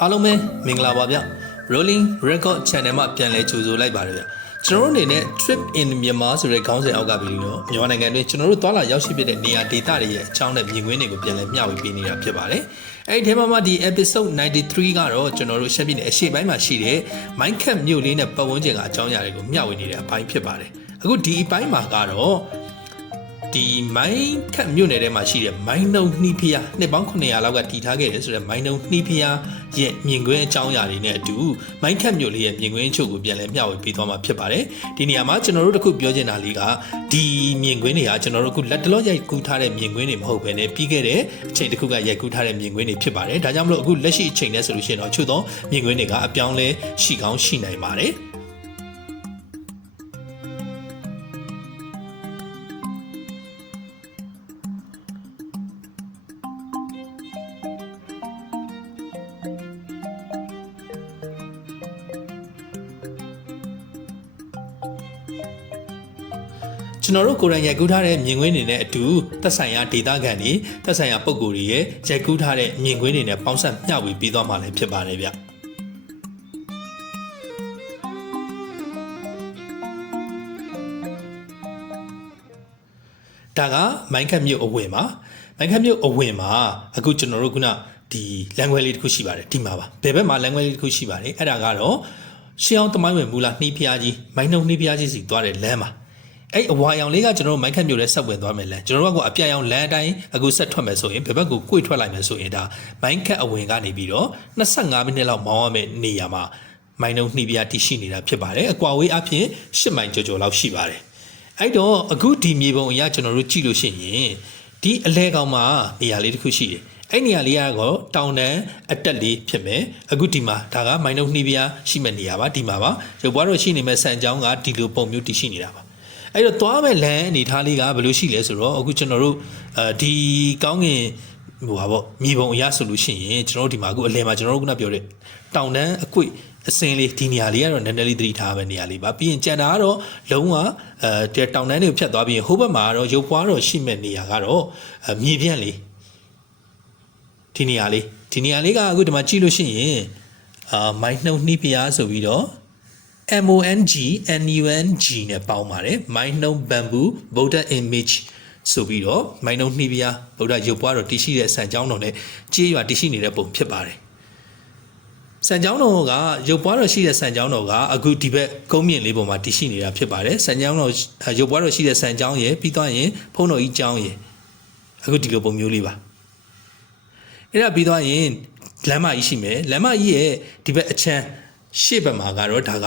အားလုံးပဲမင်္ဂလာပါဗျ Rolling Record Channel မှာပြန်လဲကြိုဆိုလိုက်ပါတယ်ဗျကျွန်တော်တို့အနေနဲ့ Trip in Myanmar ဆိုတဲ့ခေါင်းစဉ်အောက်ကဗီဒီယိုတော့မြန်မာနိုင်ငံတွင်းကျွန်တော်တို့သွားလာရောက်ရှိဖြစ်တဲ့နေရာဒေသတွေရဲ့အကြောင်းနဲ့မြင်ကွင်းတွေကိုပြန်လဲမျှဝေပေးနေတာဖြစ်ပါတယ်အဲ့ဒီထဲမှာမှဒီ episode 93ကတော့ကျွန်တော်တို့ရှမ်းပြည်နယ်အရှေ့ပိုင်းမှာရှိတဲ့ Mindcap မြို့လေးနဲ့ပတ်ဝန်းကျင်ကအကြောင်းအရာတွေကိုမျှဝေနေတဲ့အပိုင်းဖြစ်ပါတယ်အခုဒီအပိုင်းမှာကတော့ ဒီမိုင်းခတ်မြို့နယ်ထဲမှာရှိတဲ့မိုင်းနှုံနှီးဖျားနှစ်ပေါင်း900လောက်ကတည်ထားခဲ့တယ်ဆိုတော့မိုင်းနှုံနှီးဖျားရဲ့မြင်ကွင်းအကြောင်းအရာတွေနဲ့အတူမိုင်းခတ်မြို့လေးရဲ့မြင်ကွင်းအချို့ကိုပြန်လည်မျှဝေပေးသွားမှာဖြစ်ပါတယ်ဒီနေရာမှာကျွန်တော်တို့တခုပြောချင်တာလေးကဒီမြင်ကွင်းတွေကကျွန်တော်တို့အခုလက်တလောရိုက်ကူးထားတဲ့မြင်ကွင်းတွေမဟုတ်ဘဲねပြီးခဲ့တဲ့အချိန်တစ်ခုကရိုက်ကူးထားတဲ့မြင်ကွင်းတွေဖြစ်ပါတယ်ဒါကြောင့်မလို့အခုလက်ရှိအချိန်နဲ့ဆိုလို့ရှိရင်တော့အချို့သောမြင်ကွင်းတွေကအပြောင်းလဲရှိကောင်းရှိနိုင်ပါတယ် ကျွန်တော်တို့ကိုယ်တိုင်ရိုက်ကူးထားတဲ့မြင်ကွင်းတွေနဲ့အတူသက်ဆိုင်ရာဒေတာခံတွေသက်ဆိုင်ရာပုံကိုယ်တွေရဲ့ရိုက်ကူးထားတဲ့မြင်ကွင်းတွေနဲ့ပေါင်းစပ်မျှဝေပေးသွားမှာလည်းဖြစ်ပါတယ်ဗျဒါကမိုင်းခတ်မြို့အဝင်ပါမိုင်းခတ်မြို့အဝင်မှာအခုကျွန်တော်တို့ခုနဒီလန်ခွဲလေးတစ်ခုရှိပါတယ်ဒီမှာပါဘယ်ဘက်မှာလန်ခွဲလေးတစ်ခုရှိပါတယ်အဲ့ဒါကတော့ရှေးအောင်တမိုင်းဝင်မူလာနှီးဖျားကြီးမိုင်းနှုံနှီးဖျားကြီးစီသွားတဲ့လမ်းပါ အဲ့အဝါရောင်လေးကကျွန်တော်တို့မိုင်းခတ်မြို့ရဲ့ဆက်ဝင်သွားမယ်လမ်းကျွန်တော်တို့ကအပြတ်ရောင်လမ်းအတိုင်းအခုဆက်ထွက်မယ်ဆိုရင်ဘယ်ဘက်ကိုကိုွေထွက်လိုက်မယ်ဆိုရင်ဒါမိုင်းခတ်အဝင်ကနေပြီးတော့25မိနစ်လောက်မောင်းရမယ့်နေရာမှာမိုင်းနှုံနှီးဖျားတည်ရှိနေတာဖြစ်ပါတယ်အကွာဝေးအပြင်10မိုင်ကျော်ကျော်လောက်ရှိပါတယ်အဲ့တော့အခုဒီမြေပုံအရကျွန်တော်တို့ကြည့်လို့ရှိရင်ဒီအလဲကောင်မှာနေရာလေးတစ်ခုရှိတယ်အဲ့နေရာလေးကတော့တောင်တန်းအတက်လေးဖြစ်မယ်အခုဒီမှာဒါကမိုင်းနှုတ်နှီးပြားရှိမဲ့နေရာပါဒီမှာပါရုပ်ပွားတော့ရှိနေမဲ့ဆန်ချောင်းကဒီလိုပုံမျိုးတည်ရှိနေတာပါ အဲ့တော့သွားမဲ့လမ်းအနေထားလေးကဘယ်လိုရှိလဲဆိုတော့အခုကျွန်တော်တို့အဲဒီကောင်းကင်ဟိုပါပေါ့မြေပုံအရဆိုလို့ရှိရင်ကျွန်တော်တို့ဒီမှာအခုအလဲမှာကျွန်တော်တို့ခုနပြောတဲ့တောင်တန်းအကွေ့အစင်းလေးဒီနေရာလေးကတော့နည်းနည်းလေးသတိထားမယ့်နေရာလေးပါပြီးရင်ကြံတာကတော့လုံးဝအဲတောင်တန်းတွေကိုဖြတ်သွားပြီးရင်ဟိုဘက်မှာကတော့ရုပ်ပွားတော့ရှိမဲ့နေရာကတော့မြေပြန့်လေးဒီနေရာလေးဒီနေရာလေးကအခုဒီမှာကြည့်လို့ရှိရင်အာမိုင်းနှုတ်နှီးပြားဆိုပြီးတော့ MONG NUNG နဲ့ပေါင်းပါတယ် Mind No Bamboo Buddha Image ဆိုပြီးတော့ Mind No နှီးပြားဗုဒ္ဓရုပ်ပွားတော်တည်ရှိတဲ့ဆန်ကြောင်းတော်နဲ့ကြေးရွာတည်ရှိနေတဲ့ပုံဖြစ်ပါတယ်ဆန်ကြောင်းတော်ကရုပ်ပွားတော်ရှိတဲ့ဆန်ကြောင်းတော်ကအခုဒီဘက်ကုန်းမြင့်လေးပေါ်မှာတည်ရှိနေတာဖြစ်ပါတယ်ဆန်ကြောင်းတော်ရုပ်ပွားတော်ရှိတဲ့ဆန်ကြောင်းရယ်ပြီးသွားရင်ဖုံးတော်ကြီးကြောင်းရယ်အခုဒီလိုပုံမျိုးလေးပါအဲ့ဒါပြီးသွားရင်လမ်းမကြီးရှိမယ်လမ်းမကြီးရဲ့ဒီဘက်အချမ်းရှေ့ဘက်မှာကတော့ဒါက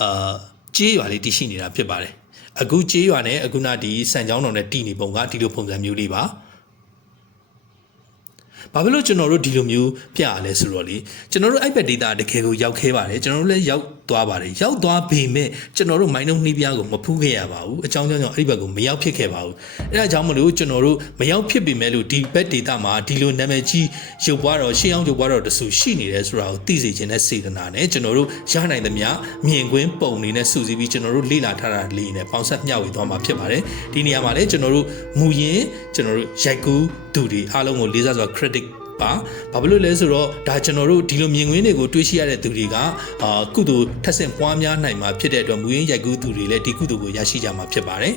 အာကြေးရွာလေးတည်ရှိနေတာဖြစ်ပါတယ်အခုကြေးရွာနဲ့အခုနဒီစံကြောင်းတော်နဲ့တည်နေပုံကဒီလိုပုံစံမျိုးလေးပါဘာဖြစ်လို့ကျွန်တော်တို့ဒီလိုမျိုးပြရလဲဆိုတော့လေကျွန်တော်တို့အဲ့ဘက်ဒေတာတကယ်ကိုရောက်ခဲပါတယ်ကျွန်တော်တို့လည်းရောက် သွားပါတယ်ရောက်သွားပေမဲ့ကျွန်တော်တို့မိုင်းနှုံနှီးပြားကိုမဖူးခဲ့ရပါဘူးအကြောင်းကြောင့်ကြောင့်အဲ့ဒီဘက်ကိုမရောက်ဖြစ်ခဲ့ပါဘူးအဲ့ဒါကြောင့်မလို့ကျွန်တော်တို့မရောက်ဖြစ်ပေမဲ့လို့ဒီဘက်ဒေတာမှာဒီလိုနာမည်ကြီးရုပ်ပွားတော်ရှင်းအောင်ရုပ်ပွားတော်တဆူရှိနေတယ်ဆိုတာကိုသိစေခြင်းနဲ့စေတနာနဲ့ကျွန်တော်တို့ရနိုင်သမျှမြင်ကွင်းပုံနေနဲ့စုစည်းပြီးကျွန်တော်တို့လေ့လာထားတာလေးနဲ့ပေါင်းဆက်မျှဝေသွားမှာဖြစ်ပါတယ်ဒီနေရာမှာလည်းကျွန်တော်တို့မူရင်းကျွန်တော်တို့ရိုက်ကူးသူတွေအားလုံးကိုလေးစားစွာ credit ပါဘာဖြစ်လို့လဲဆိုတော့ဒါကျွန်တော်တို့ဒီလိုမြင်ကွင်းတွေကိုတွေးရှိရတဲ့သူတွေကအာကုသိုလ်ထက်ဆင့်ပွားများနိုင်မှာဖြစ်တဲ့အတွက်မူရင်းရိုက်ကူးသူတွေလည်းဒီကုသိုလ်ကိုရရှိကြမှာဖြစ်ပါတယ်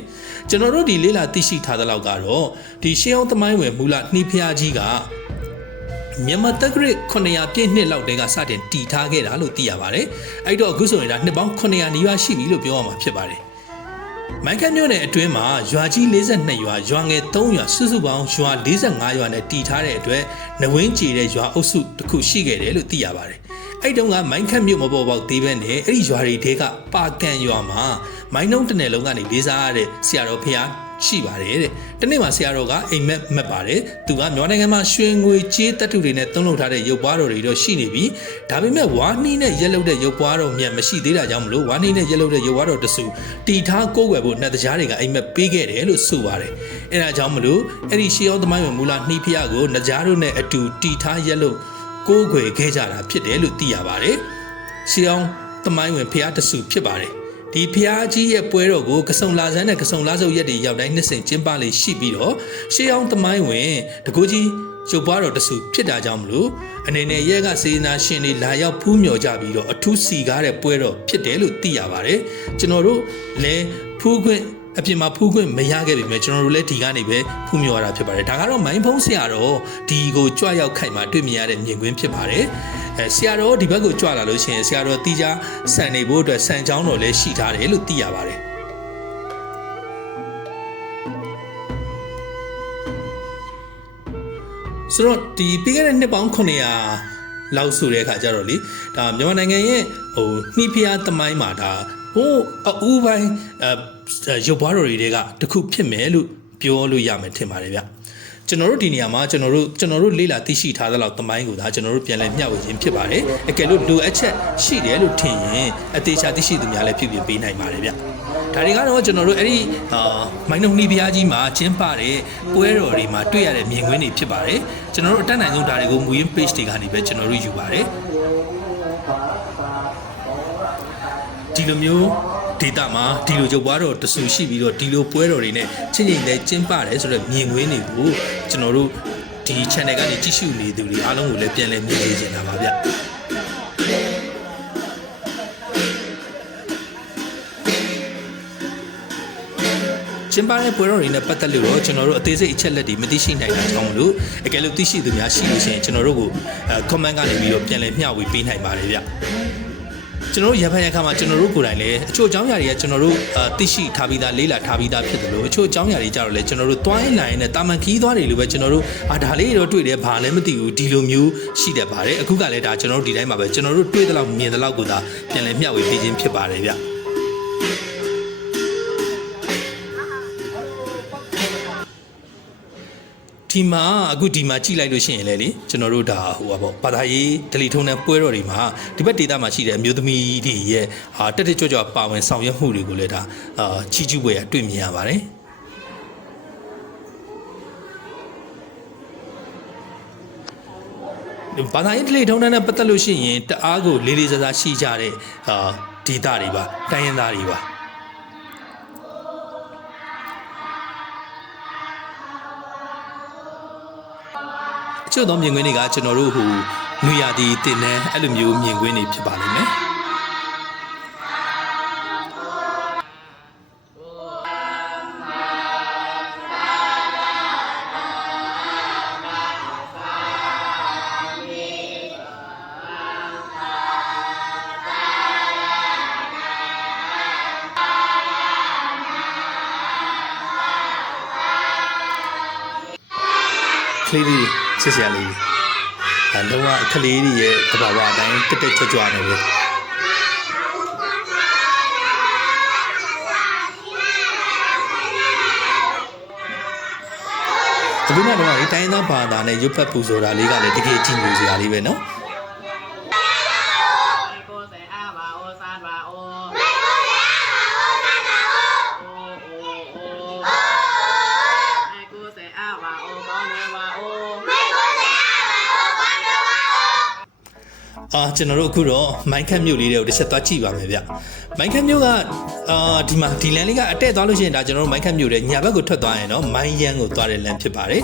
ကျွန်တော်တို့ဒီလေးလာသိရှိထားတဲ့လောက်ကတော့ဒီရှေးအောင်သမိုင်းဝင်မူလနှီးဖျားကြီးကမြန်မာတက္ကရာ900ပြည့်နှစ်လောက်တည်းကစတင်တည်ထားခဲ့တာလို့သိရပါတယ်အဲ့တော့အခုဆိုရင်ဒါနှစ်ပေါင်း900နီးပါးရှိပြီလို့ပြောရမှာဖြစ်ပါတယ် မိုင်းကမြို့နယ်အတွင်းမှာရွာကြီး42ရွာရွာငယ်3ရွာစုစုပေါင်းရွာ45ရွာနဲ့တည်ထားတဲ့အတွက်နဝင်းကြည်တဲ့ရွာအုပ်စုတစ်ခုရှိခဲ့တယ်လို့သိရပါတယ်။အဲ့တုန်းကမိုင်းခတ်မြို့မပေါ်ပေါက်သေးပဲနဲ့အဲ့ဒီရွာတွေတဲကပါကန်ရွာမှာမိုင်းနှုံးတစ်နယ်လုံးကနေလေးစားရတဲ့ဆရာတော်ဖះ ရှိပါတယ်တဲ့။တနေ့မှာဆရာတော်ကအိမ်မက်မက်ပါတယ်။သူကမြန်မာနိုင်ငံမှာရွှေငွေကြေးတပ်ထုတွေနဲ့သုံးလုပ်ထားတဲ့ရုပ်ပွားတော်တွေတော့ရှိနေပြီ။ဒါပေမဲ့ဝါနှီးနဲ့ရက်လုတ်တဲ့ရုပ်ပွားတော်မြတ်မရှိသေးတာကြောင့်မလို့ဝါနှီးနဲ့ရက်လုတ်တဲ့ရုပ်ပွားတော်တဆူတီထားကိုးကွယ်ဖို့နှစ်တရားတွေကအိမ်မက်ပေးခဲ့တယ်လို့ဆိုပါတယ်။အဲဒါကြောင့်မလို့အဲ့ဒီရှေးအောင်သမိုင်းဝင်မူလနှီးဖျားကိုနှစ်ကြားတို့နဲ့အတူတီထားရက်လုတ်ကိုးကွယ်ခဲ့ကြတာဖြစ်တယ်လို့သိရပါတယ်။ရှေးအောင်သမိုင်းဝင်ဖျားတဆူဖြစ်ပါတယ်။ ဒီဖျားကြီးရဲ့ပွဲတော်ကိုကစုံလာစန်းနဲ့ကစုံလာစုပ်ရက်တွေရောက်တိုင်းနှစ်စဉ်ကျင်းပလေရှိပြီးတော့ရှေးအောင်သမိုင်းဝင်တကူကြီးရုပ်ပွားတော်တဆူဖြစ်တာကြောင့်မလို့အနေနဲ့ရဲကစေနာရှင်တွေလာရောက်ဖူးမြော်ကြပြီးတော့အထူးစီကားတဲ့ပွဲတော်ဖြစ်တယ်လို့သိရပါတယ်ကျွန်တော်တို့လည်းဖူးခွင့် အပြင်မှာဖူးခွင့်မရခဲ့ပေမဲ့ကျွန်တော်တို့လည်းဒီကနေပဲဖူးမြော်ရတာဖြစ်ပါတယ်ဒါကတော့မိုင်းဖုံးဆရာတော်ဒီကိုကြွရောက်ခိုက်မှာတွေ့မြင်ရတဲ့မြင်ကွင်းဖြစ်ပါတယ်အဲဆရာတော်ဒီဘက်ကိုကြွလာလို့ရှိရင်ဆရာတော်တီးကြဆန်နေဖို့အတွက်ဆန်ချောင်းတော်လည်းရှိထားတယ်လို့သိရပါတယ်ဆိုတော့ဒီပြီးခဲ့တဲ့နှစ်ပေါင်း900လောက်ဆိုတဲ့အခါကျတော့လေဒါမြန်မာနိုင်ငံရဲ့ဟိုနှိဖျားသမိုင်းမှာဒါ ဟိုအူပိုင်းအဲရုပ်ဘွားတော်တွေကတခုဖြစ်မယ်လို့ပြောလို့ရမယ်ထင်ပါတယ်ဗျကျွန်တော်တို့ဒီနေရာမှာကျွန်တော်တို့ကျွန်တော်တို့လေ့လာသိရှိထားသလောက်သမိုင်းကိုဒါကျွန်တော်တို့ပြန်လည်မျှဝေခြင်းဖြစ်ပါတယ်အကယ်လို့လိုအပ်ချက်ရှိတယ်လို့ထင်ရင်အသေးချာသိရှိသူများလည်းပြုပြင်ပေးနိုင်ပါတယ်ဗျဒါတွေကတော့ကျွန်တော်တို့အဲ့ဒီအာမိုင်းနှုံနှီးဘုရားကြီးမှာကျင်းပတဲ့ပွဲတော်တွေမှာတွေ့ရတဲ့မြင်ကွင်းတွေဖြစ်ပါတယ်ကျွန်တော်တို့အတက်နိုင်ဆုံးဒါတွေကိုမူရင်း page တွေကနေပဲကျွန်တော်တို့ယူပါတယ် ဒီလိုမျိုးဒေတာမှာဒီလိုကြုပ်ပွားတော်တဆူရှိပြီးတော့ဒီလိုပွဲတော်တွေနဲ့ချင်းချင်းလဲကျင်းပတယ်ဆိုတော့မြင်ကွင်းတွေကိုကျွန်တော်တို့ဒီ channel ကနေကြည့်ရှုနေသူတွေအားလုံးကိုလည်းပြန်လည်မြင်နေကြတာပါဗျကျင်းပတဲ့ပွဲတော်တွေနဲ့ပတ်သက်လို့တော့ကျွန်တော်တို့အသေးစိတ်အချက်လက်တွေမသိရှိနိုင်တာကြောင့်မလို့အကယ်လို့သိရှိသူများရှိလို့ရှိရင်ကျွန်တော်တို့ကိုအဲ comment ကနေပြီးတော့ပြန်လည်မျှဝေပေးနိုင်ပါတယ်ဗျ ကျွန်တော်တို့ရဖန်ရခါမှာကျွန်တော်တို့ကိုယ်တိုင်လည်းအချို့အကြောင်းအရာတွေကကျွန်တော်တို့အသိရှိထားပြီးသားလေးလာထားပြီးသားဖြစ်တယ်လို့အချို့အကြောင်းအရာတွေကြတော့လေကျွန်တော်တို့တွိုင်းနိုင်နဲ့တာမန်ခီးသွားတယ်လို့ပဲကျွန်တော်တို့အာဒါလေးတော့တွေ့တယ်ဘာလည်းမသိဘူးဒီလိုမျိုးရှိတတ်ပါတယ်အခုကလည်းဒါကျွန်တော်တို့ဒီတိုင်းမှာပဲကျွန်တော်တို့တွေ့တဲ့လောက်မြင်တဲ့လောက်ကိုသာပြန်လည်မျှဝေပေးခြင်းဖြစ်ပါတယ်ဗျ ဒီမှာအခုဒီမှာကြည့်လိုက်လို့ရှိရင်လေလေကျွန်တော်တို့ဒါဟိုပါပေါ့ဘာသာရေးဒလီထုံးတဲ့ပွဲတော်တွေမှာဒီဘက်ဒေတာမှာရှိတဲ့အမျိုးသမီးတွေရဲ့ဟာတက်တက်ကြွကြွပါဝင်ဆောင်ရွက်မှုတွေကိုလည်းဒါအာချီးကျူးပွဲရတွေ့မြင်ရပါတယ်ဘာသာရေးဒလီထုံးတဲ့နဲ့ပတ်သက်လို့ရှိရင်တအားကိုလေးလေးစားစားရှိကြတဲ့အာဒေတာတွေပါတိုင်းရင်းသားတွေပါ အချို့သောမြင်ကွင်းတွေကကျွန်တော်တို့ဟိုနွေရာသီတင်နေအဲ့လိုမျိုးမြင်ကွင်းတွေဖြစ်ပါလိမ့်မယ်ကလေးလေး ချစ်စရာလေးတွေအဲလုံးဝကလေးတွေရဲ့သဘာဝအတိုင်းတက်တက်ကြွကြွနေပဲအခုနောက်တော့ဒီတိုင်းသားဘာသာနဲ့ရုပ်ဖက်ပူဇော်တာလေးကလည်းတကယ်ကြည်ညိုစရာလေးပဲနော်โအာကျွန်တော်တို့အခုတော့မိုင်းခတ်မြို့လေးတွေကိုတစ်ချက်သွားကြည့်ပါမယ်ဗျမိုင်းခတ်မြို့ကအာဒီမှာဒီလန်လေးကအတက်သွားလို့ရှိရင်ဒါကျွန်တော်တို့မိုင်းခတ်မြို့ရဲ့ညာဘက်ကိုထွက်သွားရင်တော့မိုင်းရန်ကိုသွားတဲ့လန်ဖြစ်ပါတယ်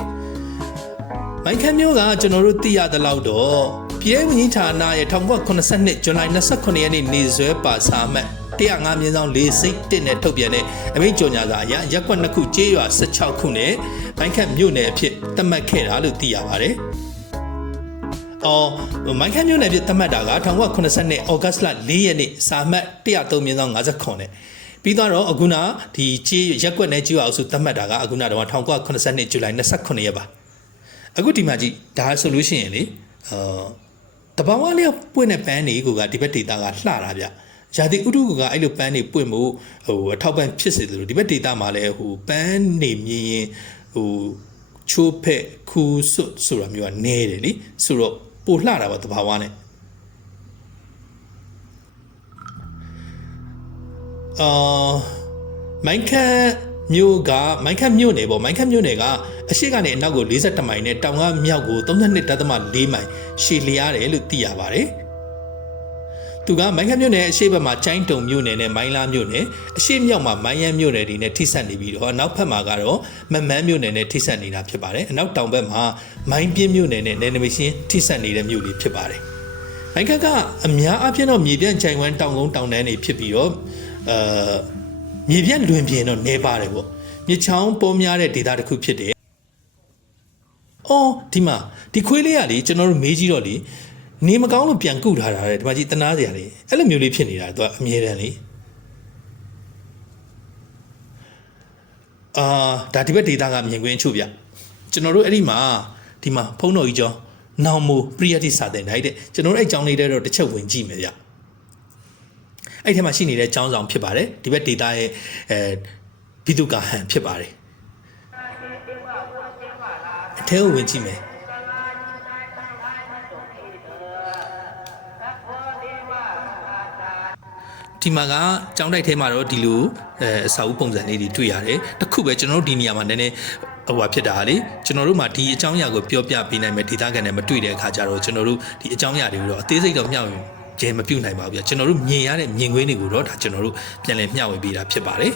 မိုင်းခတ်မြို့ကကျွန်တော်တို့သိရသလောက်တော့ပြည်ဝင်ကြီးဌာနရဲ့1982ဇွန်လ29ရက်နေ့နေ့စွဲပါစာမှတ်105မြင်းဆောင်၄စိတ်တစ်နဲ့ထုတ်ပြန်တဲ့အမိန့်ကြော်ညာစာအရရက်ကွက်နှစ်ခုကျေးရွာ16ခုနဲ့မိုင်းခတ်မြို့နယ်အဖြစ်သတ်မှတ်ခဲ့တာလို့သိရပါတယ် အော်မိုင်းခမ်းမြို့နယ်ပြည်သတ်မှတ်တာက1982ဩဂတ်စ်လ4ရက်နေ့စာမှတ်103မြင်းဆောင်59နဲ့ပြီးတော့အခုနဒီကြေးရက်ကွက်နဲ့ကြေးအောင်စုသတ်မှတ်တာကအခုနတော့1982ဇူလိုင်29ရက်ပါအခုဒီမှာကြည့်ဒါဆိုလို့ရှိရင်လေအာတဘာဝလေးပွင့်တဲ့ပန်းတွေကိုကဒီဘက်ဒေတာကလှတာဗျရာသီဥတုကအဲ့လိုပန်းတွေပွင့်မှုဟိုအထောက်ပံ့ဖြစ်စေတယ်လို့ဒီဘက်ဒေတာမှာလည်းဟိုပန်းနေမြင်ရင်ဟိုချိုးဖက်ခူးဆွတ်ဆိုတာမျိုးကနေတယ်လေဆိုတော့ ပိုလှတာပါတဘာဝနဲ့အာမိုင်းခတ်မြို့ကမိုင်းခတ်မြို့နယ်ပေါ့မိုင်းခတ်မြို့နယ်ကအရှိကနေအနောက်ကို42မိုင်နဲ့တောင်ကမြောက်ကို32.4မိုင်ရှည်လျားတယ်လို့သိရပါတယ် သူကမိုင်းခတ်မြို့နယ်အရှိတ်ဘက်မှာကျိုင်းတုံမြို့နယ်နဲ့မိုင်းလာမြို့နယ်အရှိတ်မြောက်မှာမိုင်းရန်မြို့နယ်တွေနဲ့ထိစပ်နေပြီးတော့အနောက်ဘက်မှာကတော့မမန်းမြို့နယ်နဲ့ထိစပ်နေတာဖြစ်ပါတယ်အနောက်တောင်ဘက်မှာမိုင်းပြင်းမြို့နယ်နဲ့နယ်နိမိတ်ချင်းထိစပ်နေတဲ့မြို့တွေဖြစ်ပါတယ်မိုင်းခတ်ကအများအပြားတော့မြေပြန့်ကြိုင်ဝမ်းတောင်ကုန်းတောင်တန်းတွေဖြစ်ပြီးတော့အဲမြေပြန့်လွင်ပြင်တော့နေပါတယ်ပေါ့မြစ်ချောင်းပေါ်များတဲ့ဒေသတစ်ခုဖြစ်တယ်အော်ဒီမှာဒီခွေးလေးကလေကျွန်တော်တို့မေးကြည့်တော့လေ နေမကောင်းလို့ပြန်ကုထားတာတဲ့ဒီမှာကြည့်တနာစရာလေအဲ့လိုမျိုးလေးဖြစ်နေတာသူကအမြဲတမ်းလေအာဒါဒီဘက်ဒေတာကမြင်ကွင်းအချို့ဗျကျွန်တော်တို့အဲ့ဒီမှာဒီမှာဖုံးတော်ကြီးကျောင်းနောင်မူပရိယတ်တိစာတင်တိုင်းတဲ့ကျွန်တော်တို့အဲ့ကျောင်းလေးတဲ့တော့တစ်ချက်ဝင်ကြည့်မယ်ဗျအဲ့ထဲမှာရှိနေတဲ့ကျောင်းဆောင်ဖြစ်ပါတယ်ဒီဘက်ဒေတာရဲ့အဲဘိတုကာဟန်ဖြစ်ပါတယ်အထဲကိုဝင်ကြည့်မယ် ဒီမှာကကြောင်းတိုက်ထဲမှာတော့ဒီလိုအဲအစာအုပ်ပုံစံလေးတွေတွေ့ရတယ်တခုပဲကျွန်တော်တို့ဒီနေရာမှာနည်းနည်းဟိုဟာဖြစ်တာဟာလေကျွန်တော်တို့မှာဒီအကြောင်းအရာကိုပြောပြပေးနိုင်မယ်ဒေတာကန်နဲ့မတွေ့တဲ့အခါကျတော့ကျွန်တော်တို့ဒီအကြောင်းအရာတွေကိုတော့အသေးစိတ်တော့မျှဝေကျဲမပြုတ်နိုင်ပါဘူးဗျကျွန်တော်တို့မြင်ရတဲ့မြင်ကွင်းတွေကိုတော့ဒါကျွန်တော်တို့ပြန်လည်မျှဝေပေးတာဖြစ်ပါတယ်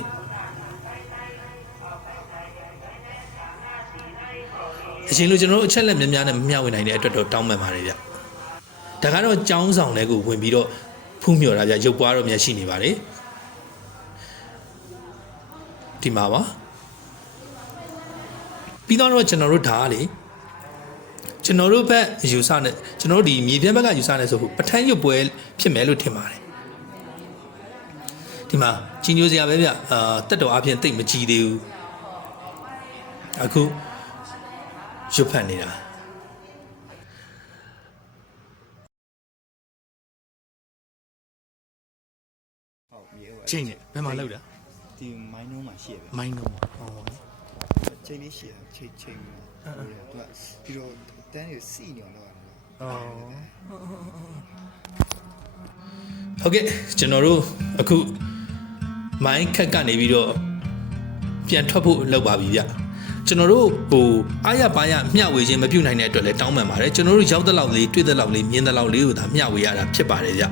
အရှင်လို့ကျွန်တော်တို့အချက်လက်များများနဲ့မမျှဝေနိုင်တဲ့အတွက်တော့တောင်းပန်ပါတယ်ဗျဒါကတော့ကြောင်းဆောင်တဲ့ကိုဝင်ပြီးတော့ ဖူးမြော်တာဗျရုပ်ပွားတော့မျက်ရှိနေပါတယ်ဒီမှာပါပြီးတော့ကျွန်တော်တို့ဒါကလေကျွန်တော်တို့ဘက်ယူဆနဲ့ကျွန်တော်တို့ဒီမြေပြန့်ဘက်ကယူဆနဲ့ဆိုပထန်းရုပ်ပွဲဖြစ်မယ်လို့ထင်ပါတယ်ဒီမှာကြီးညိုစရာပဲဗျအာတက်တော်အပြင်တိတ်မကြီးသေးဘူးအခုရွတ်ဖတ်နေတာ ချိန်နဲ့ဘယ်မှာလောက်တာဒီမိုင်းနှုံးမှာရှိရပဲမိုင်းတော့ဟောချိန်လေးရှိရချိန်ချိန်မှာသူကပြီးတော့တန်းရစီညောင်းတော့ရတယ်ဟုတ်ကဲ့ကျွန်တော်တို့အခုမိုင်းခက်ကနေပြီးတော့ပြန်ထွက်ဖို့လောက်ပါပြီဗျကျွန်တော်တို့ဟိုအားရပါရမျှဝေခြင်းမပြုတ်နိုင်တဲ့အတွက်လည်းတောင်းပန်ပါတယ်ကျွန်တော်တို့ရောက်တဲ့လောက်လေးတွေ့တဲ့လောက်လေးမြင်တဲ့လောက်လေးကိုသာမျှဝေရတာဖြစ်ပါတယ်ဗျ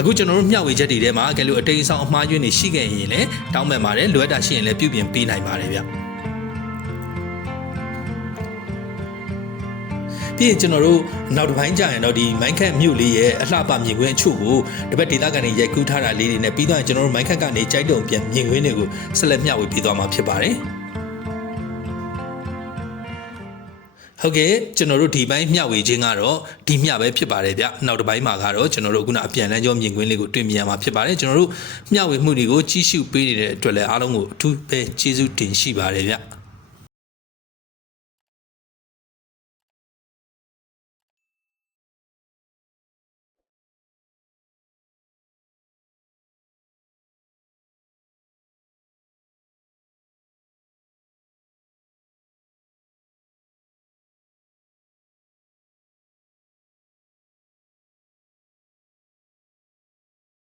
အခုကျွန်တော်တို့မျှဝေချက်တွေထဲမှာကဲလို့အတိမ်ဆောင်အမှားယွင်းနေရှိခဲ့ရင်လည်းတောင်းပန်ပါတယ်လွယ်တာရှိရင်လည်းပြုပြင်ပေးနိုင်ပါတယ်ဗျပြီးရင်ကျွန်တော်တို့နောက်တစ်ပိုင်းကြာရင်တော့ဒီမိုင်းခတ်မြို့လေးရဲ့အလှပမြင်ကွင်းအချို့ကိုတပတ်ဒေသကနေရိုက်ကူးထားတာလေးတွေနဲ့ပြီးတော့ကျွန်တော်တို့မိုင်းခတ်ကနေကြိုက်တုံပြန်မြင်ကွင်းတွေကိုဆက်လက်မျှဝေပေးသွားမှာဖြစ်ပါတယ် ဟုတ်ကဲ့ကျွန်တော်တို့ဒီပိုင်းမျှဝေခြင်းကတော့ဒီမျှပဲဖြစ်ပါတယ်ဗျနောက်တစ်ပိုင်းမှာကတော့ကျွန်တော်တို့ခုနအပြန်လန်းကြောမြင်ကွင်းလေးကိုတွေ့မြင်ရမှာဖြစ်ပါတယ်ကျွန်တော်တို့မျှဝေမှုတွေကိုကြီးစုပေးနေတဲ့အတွက်လည်းအားလုံးကိုအထူးပဲကျေးဇူးတင်ရှိပါတယ်ဗျ